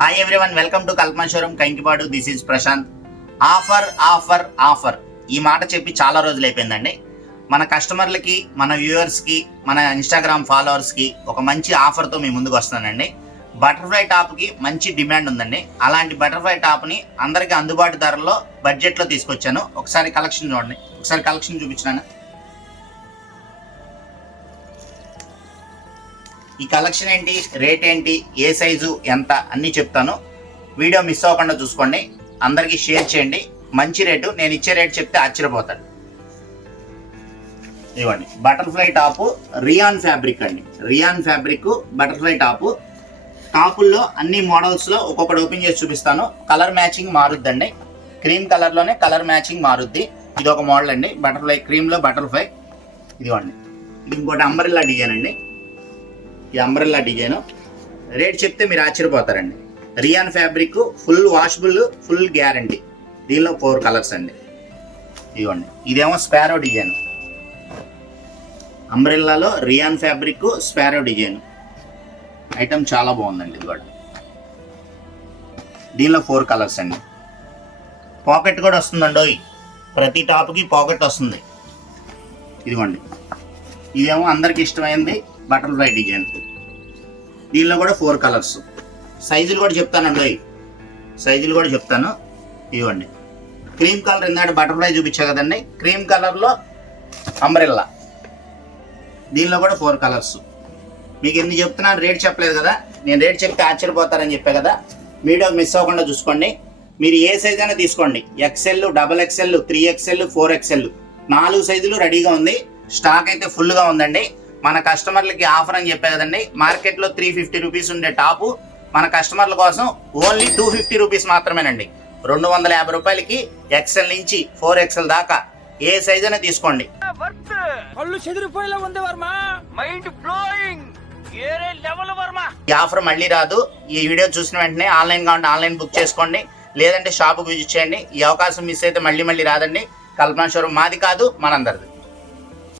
Hi everyone, welcome to Kalpana showroom Kankipadu. This is Prashant. Offer offer offer ఈ మాట చెప్పి చాలా రోజులు అయిపోయిందండి. మన కస్టమర్లకి, మన వ్యూవర్స్కి, మన ఇన్స్టాగ్రామ్ ఫాలోవర్స్కి ఒక మంచి ఆఫర్తో మీ ముందుకు వస్తానండి. బటర్ఫ్లై టాప్కి మంచి డిమాండ్ ఉందండి. అలాంటి బటర్ఫ్లై టాప్ని అందరికీ అందుబాటు ధరల్లో బడ్జెట్లో తీసుకొచ్చాను. ఒకసారి కలెక్షన్ చూడండి, ఒకసారి కలెక్షన్ చూపించాను. ఈ కలెక్షన్ ఏంటి, రేట్ ఏంటి, ఏ సైజు ఎంత అన్నీ చెప్తాను. వీడియో మిస్ అవ్వకుండా చూసుకోండి. అందరికీ షేర్ చేయండి. మంచి రేటు, నేను ఇచ్చే రేటు చెప్తే ఆశ్చర్యపోతాడు. ఇవ్వండి, బటర్ఫ్లై టాపు రియాన్ ఫ్యాబ్రిక్ అండి. Rayon fabric butterfly top. టాపుల్లో అన్ని మోడల్స్లో ఒక్కొక్కటి ఓపెన్ చేసి చూపిస్తాను. కలర్ మ్యాచింగ్ మారుద్దండి. క్రీమ్ కలర్లోనే కలర్ మ్యాచింగ్ మారుద్ది. ఇది ఒక మోడల్ అండి, బటర్ఫ్లై క్రీమ్లో బటర్ఫ్లై. ఇదిగోండి, ఇది ఇంకోటి అంబ్రెల్లా డిజైన్ అండి. ఈ అంబ్రెల్లా డిజైన్ రేట్ చెప్తే మీరు ఆశ్చర్యపోతారండి. Rayon fabric, full washable, full guarantee. దీనిలో 4 కలర్స్ అండి. ఇవ్వండి, ఇదేమో స్పారో డిజైన్. అంబ్రెల్లాలో rayon fabric, sparrow design. Item చాలా బాగుందండి. ఇది కూడా దీనిలో 4 కలర్స్ అండి. పాకెట్ కూడా వస్తుందండి. ప్రతి టాప్కి పాకెట్ వస్తుంది. ఇదిగోండి, ఇదేమో అందరికి ఇష్టమైంది బటర్ఫ్లై డిజైన్. దీనిలో కూడా 4 కలర్స్. సైజులు కూడా చెప్తానండి, సైజులు కూడా చెప్తాను. ఇవ్వండి, క్రీమ్ కలర్ ఇందాక బటర్ఫ్లై చూపించా కదండి, క్రీమ్ కలర్లో అంబ్రెల్లా. దీనిలో కూడా 4 కలర్స్. మీకు ఎందుకు చెప్తున్నాను, రేట్ చెప్పలేదు కదా. నేను రేట్ చెప్తే ఆశ్చర్యపోతారని చెప్పా కదా. వీడియో మిస్ అవ్వకుండా చూసుకోండి. మీరు ఏ సైజ్ అయినా తీసుకోండి. XL, XXL, 3XL, 4XL 4 సైజులు రెడీగా ఉంది. స్టాక్ అయితే ఫుల్గా ఉందండి. మన కస్టమర్లకి ఆఫర్ అని చెప్పే కదండి. మార్కెట్లో 350 రూపీస్ ఉండే టాపు మన కస్టమర్ల కోసం ఓన్లీ 250 రూపీస్ మాత్రమేనండి. 250 రూపాయలకి XL నుంచి 4XL దాకా ఏ సైజ్ అయినా తీసుకోండి. ఈ ఆఫర్ మళ్ళీ రాదు. ఈ వీడియో చూసిన వెంటనే ఆన్లైన్ కావాలంటే ఆన్లైన్ బుక్ చేసుకోండి, లేదంటే షాప్కి విజిట్ చేయండి. ఈ అవకాశం మిస్ అయితే మళ్ళీ రాదండి. కల్పనా షోరూమ్ మాది కాదు, మనందరిది.